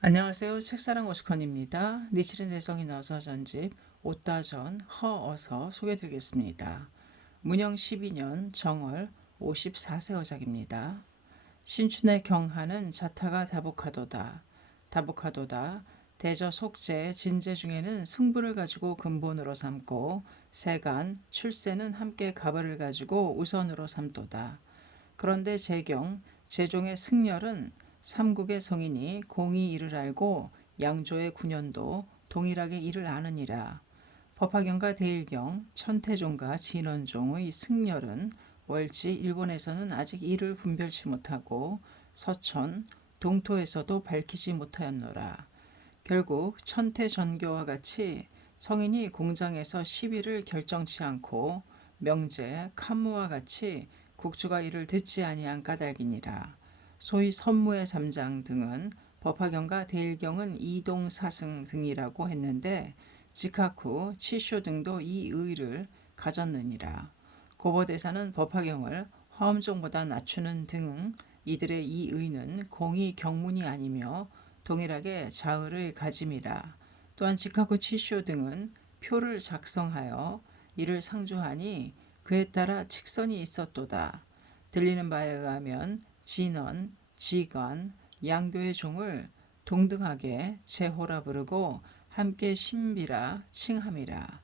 안녕하세요. 책사랑 오스컨입니다. 니치른 대성이 어서 전집 오따전 허어서 소개드리겠습니다. 문영 12년 정월 54세 어작입니다. 신춘의 경하는 자타가 다복하도다. 다복하도다. 대저 속재 진재 중에는 승부를 가지고 근본으로 삼고 세간 출세는 함께 가벌을 가지고 우선으로 삼도다. 그런데 재경 재종의 승렬은 삼국의 성인이 공이 이를 알고 양조의 군현도 동일하게 이를 아느니라. 법화경과 대일경, 천태종과 진원종의 승렬은 월지 일본에서는 아직 이를 분별치 못하고 서천, 동토에서도 밝히지 못하였노라. 결국 천태전교와 같이 성인이 공장에서 시비를 결정치 않고 명제, 칸무와 같이 국주가 이를 듣지 아니한 까닭이니라. 소위 선무의 삼장 등은 법화경과 대일경은 이동 사승 등이라고 했는데 직학후 치쇼 등도 이 의를 가졌느니라. 고보대사는 법화경을 화엄종보다 낮추는 등 이들의 이 의는 공이 경문이 아니며 동일하게 자의를 가짐이라. 또한 직학후 치쇼 등은 표를 작성하여 이를 상조하니 그에 따라 칙선이 있었도다. 들리는 바에 의하면 진원, 지관, 양교의 종을 동등하게 제호라 부르고 함께 신비라 칭함이라.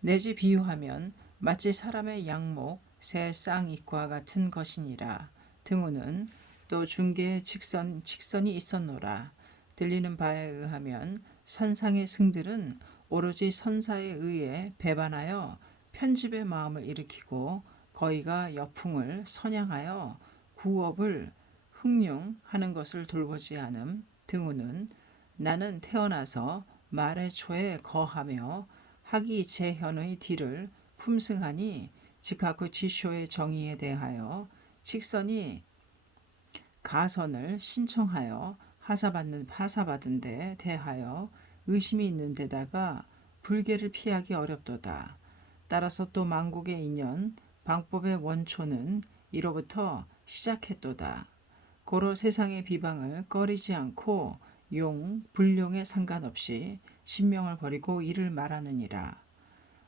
내지 비유하면 마치 사람의 양목, 새 쌍익과 같은 것이니라. 등우는 또 중개에 직선이 있었노라. 들리는 바에 의하면 산상의 승들은 오로지 선사에 의해 배반하여 편집의 마음을 일으키고 거의가 여풍을 선양하여 구업을 흥룡하는 것을 돌보지 않음. 등우는 나는 태어나서 말의 초에 거하며 학이 재현의 뒤를 품승하니 직하고 지쇼의 정의에 대하여 직선이 가선을 신청하여 하사받은 데 대하여 의심이 있는 데다가 불계를 피하기 어렵도다. 따라서 또 만국의 인연, 방법의 원초는 이로부터 시작했도다. 고로 세상의 비방을 꺼리지 않고 용, 불용에 상관없이 신명을 버리고 이를 말하느니라.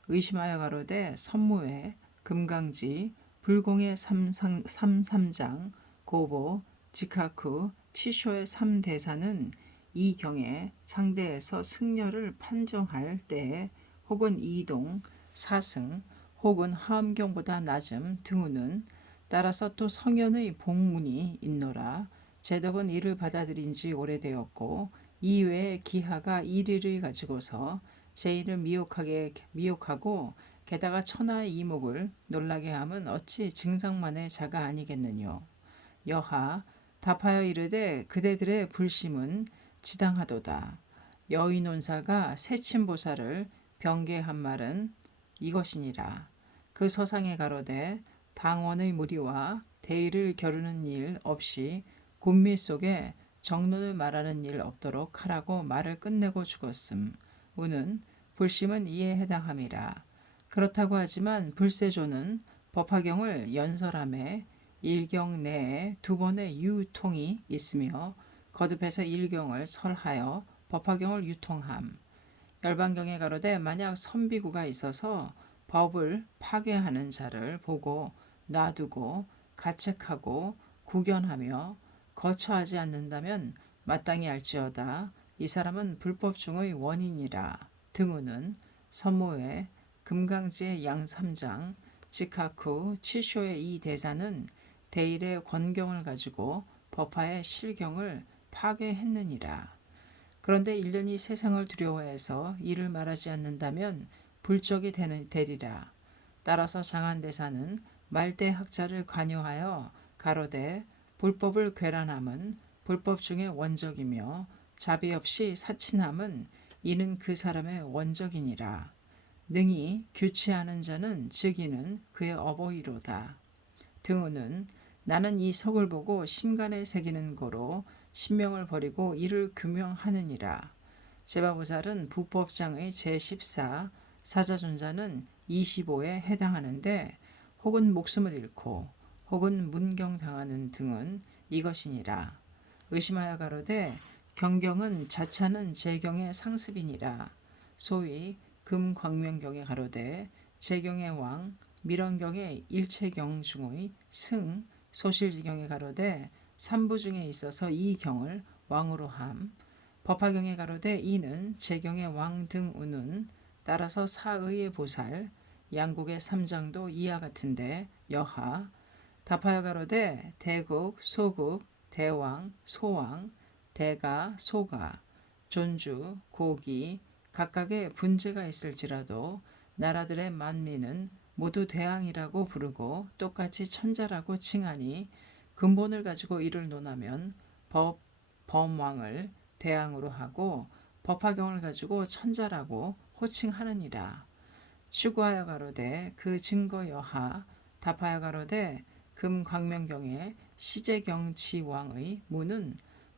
의심하여 가로되 선무회, 금강지, 불공의 삼삼장, 고보, 직하쿠, 치쇼의 삼대사는 이 경에 상대에서 승려를 판정할 때에 혹은 이동, 사승, 혹은 하엄경보다 낮음 등우는 따라서 또 성현의 복문이 있노라. 제덕은 이를 받아들인 지 오래되었고 이외에 기하가 이리를 가지고서 제인을 미혹하고 게다가 천하의 이목을 놀라게 함은 어찌 증상만의 자가 아니겠느뇨. 여하 답하여 이르되 그대들의 불심은 지당하도다. 여의논사가 세친보살을 병계한 말은 이것이니라. 그 서상에 가로되 당원의 무리와 대의를 겨루는 일 없이 군미 속에 정론을 말하는 일 없도록 하라고 말을 끝내고 죽었음. 우는 불심은 이에 해당함이라. 그렇다고 하지만 불세조는 법화경을 연설함에 일경 내에 두 번의 유통이 있으며 거듭해서 일경을 설하여 법화경을 유통함. 열반경에 가로되 만약 선비구가 있어서 법을 파괴하는 자를 보고 놔두고 가책하고 구견하며 거처하지 않는다면 마땅히 알지어다. 이 사람은 불법 중의 원인이라. 등우는 선모의 금강지의 양삼장, 직하쿠 치쇼의 이 대사는 대일의 권경을 가지고 법화의 실경을 파괴했느니라. 그런데 일련이 세상을 두려워해서 이를 말하지 않는다면 불적이 되리라. 따라서 장한대사는 말대학자를 관여하여 가로되 불법을 괴란함은 불법 중의 원적이며 자비 없이 사친함은 이는 그 사람의 원적이니라. 능히 규치하는 자는 즉이는 그의 어버이로다. 등우는 나는 이 석을 보고 심간에 새기는 거로 신명을 버리고 이를 규명하느니라. 제바보살은 부법장의 제14, 사자존자는 25에 해당하는데 혹은 목숨을 잃고 혹은 문경당하는 등은 이것이니라. 의심하여 가로되 경경은 자차는 재경의 상습이니라. 소위 금광명경에 가로되 재경의 왕 밀원경의 일체경 중의 승 소실지경에 가로되 삼부 중에 있어서 이 경을 왕으로 함. 법화경에 가로되 이는 재경의 왕 등 우는 따라서 사의의 보살 양국의 삼장도 이와 같은데 여하. 답하여 가로되 대국 소국 대왕 소왕 대가 소가 존주 고기 각각의 분재가 있을지라도 나라들의 만민은 모두 대왕이라고 부르고 똑같이 천자라고 칭하니 근본을 가지고 이를 논하면 범왕을 대왕으로 하고 법화경을 가지고 천자라고 호칭하느니라. 추구하여 가로되 그 증거 여하. 답하여 가로되 금광명경의 시제경치왕의 문은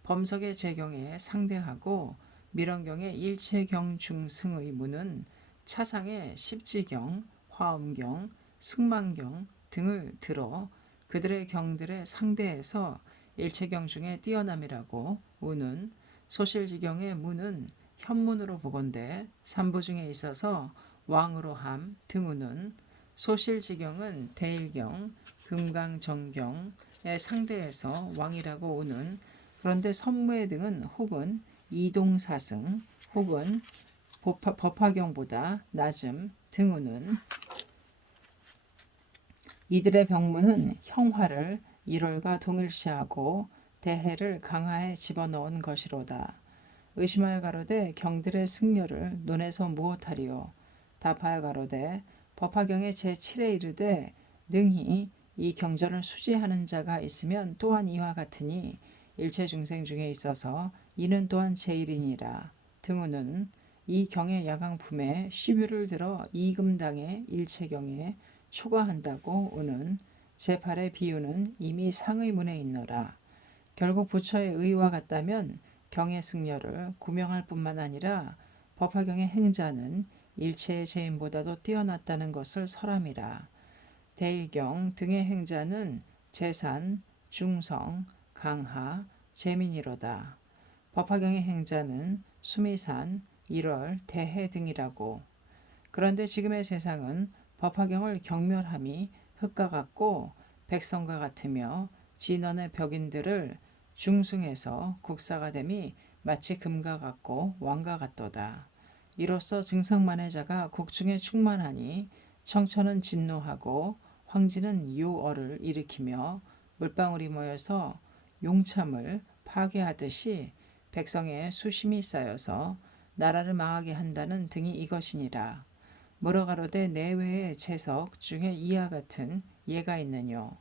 범석의 재경에 상대하고 밀원경의 일체경중승의 문은 차상의 십지경, 화엄경, 승망경 등을 들어 그들의 경들의 상대에서 일체경 중에 뛰어남이라고 우는 소실지경의 문은 현문으로 보건대 삼부 중에 있어서 왕으로 함 등우는 소실지경은 대일경, 금강정경의 상대에서 왕이라고 우는 그런데 선무의 등은 혹은 이동사승 혹은 법화경보다 낮음 등우는 이들의 병문은 형화를 일월과 동일시하고 대해를 강하에 집어넣은 것이로다. 의심하여 가로되 경들의 승려를 논에서 무엇하리요. 답하여 가로되 법화경의 제7에 이르되 능히 이 경전을 수지하는 자가 있으면 또한 이와 같으니 일체 중생 중에 있어서 이는 또한 제1이니라. 등우는 이 경의 야광품에 시뷰를 들어 이금당의 일체경에 초과한다고 우는 제8의 비유는 이미 상의 문에 있노라. 결국 부처의 의와 같다면 경의 승려를 구명할 뿐만 아니라 법화경의 행자는 일체의 죄인보다도 뛰어났다는 것을 설함이라. 대일경 등의 행자는 재산, 중성, 강하, 재민이로다. 법화경의 행자는 수미산, 일월, 대해 등이라고. 그런데 지금의 세상은 법화경을 경멸함이 흙과 같고 백성과 같으며 진언의 벽인들을 중승해서 국사가 됨이 마치 금과 같고 왕과 같도다. 이로써 증상만의 자가 국중에 충만하니 청천은 진노하고 황지는 요어를 일으키며 물방울이 모여서 용참을 파괴하듯이 백성의 수심이 쌓여서 나라를 망하게 한다는 등이 이것이니라. 물어 가로되 내외의 재석 중에 이와 같은 예가 있느뇨.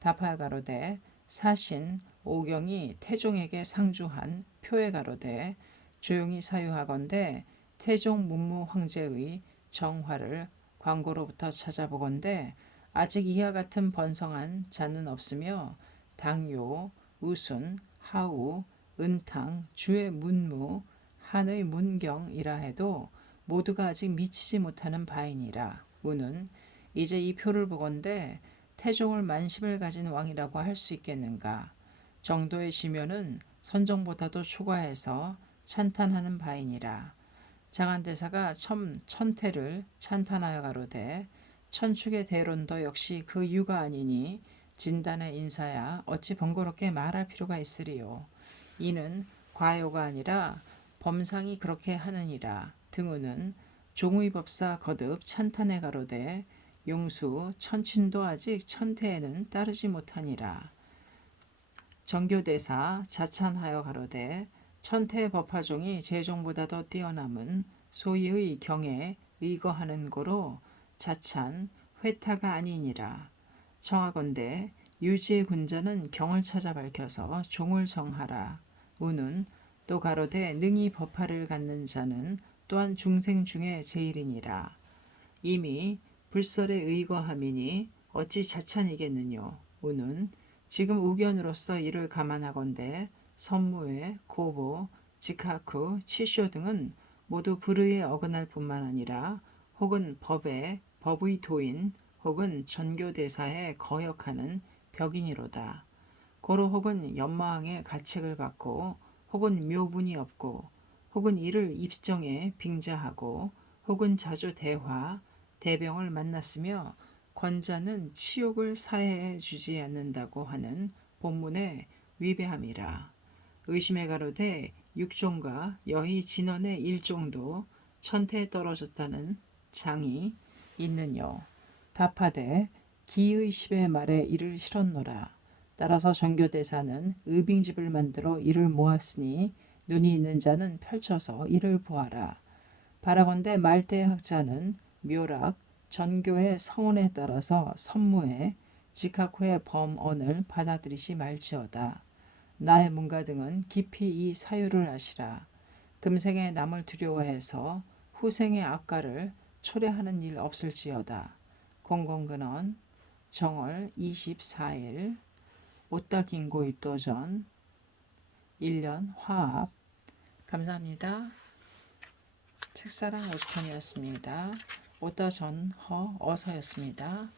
답하여 가로되 사신 오경이 태종에게 상주한 표에 가로되 조용히 사유하건대 태종 문무 황제의 정화를 광고로부터 찾아보건대 아직 이와 같은 번성한 자는 없으며 당요, 우순, 하우, 은탕, 주의 문무, 한의 문경이라 해도 모두가 아직 미치지 못하는 바이니라. 우는 이제 이 표를 보건대 태종을 만심을 가진 왕이라고 할 수 있겠는가. 정도의 시면은 선종보다도 초과해서 찬탄하는 바이니라. 장안대사가 천태를 찬탄하여 가로되 천축의 대론도 역시 그 유가 아니니 진단의 인사야 어찌 번거롭게 말할 필요가 있으리요. 이는 과요가 아니라 범상이 그렇게 하느니라. 등우는 종의법사 거듭 찬탄해 가로되 용수 천친도 아직 천태에는 따르지 못하니라. 정교대사 자찬하여 가로되 천태의 법화종이 제종보다 더 뛰어남은 소위의 경에 의거하는 고로 자찬 회타가 아니니라. 청하건대 유지의 군자는 경을 찾아 밝혀서 종을 정하라. 우는 또 가로되 능히 법화를 갖는 자는 또한 중생 중에 제일이니라. 이미 불설에 의거함이니 어찌 자찬이겠느뇨. 우는 지금 우견으로서 이를 감안하건대 선무회, 고보, 직하쿠, 치쇼 등은 모두 불의에 어긋날 뿐만 아니라 혹은 법의 도인 혹은 전교대사에 거역하는 벽인이로다. 고로 혹은 연마왕의 가책을 받고 혹은 묘분이 없고 혹은 이를 입정에 빙자하고 혹은 자주 대화, 대병을 만났으며 권자는 치욕을 사해해 주지 않는다고 하는 본문의 위배함이라. 의심에 가로되 육종과 여희 진언의 일종도 천태에 떨어졌다는 장이 있느뇨. 답하되 기의 10의 말에 이를 실었노라. 따라서 정교대사는 의빙집을 만들어 이를 모았으니 눈이 있는 자는 펼쳐서 이를 보아라. 바라건대 말대의 학자는 묘락, 전교의 서원에 따라서 선무에 직학후의 범언을 받아들이지 말지어다. 나의 문가 등은 깊이 이 사유를 아시라. 금생에 남을 두려워해서 후생의 악가를 초래하는 일 없을지어다. 공공근원 정월 24일 오따긴고 입도전 1년 화합. 감사합니다. 책사랑 오스편이었습니다. 오따 전허 어서였습니다.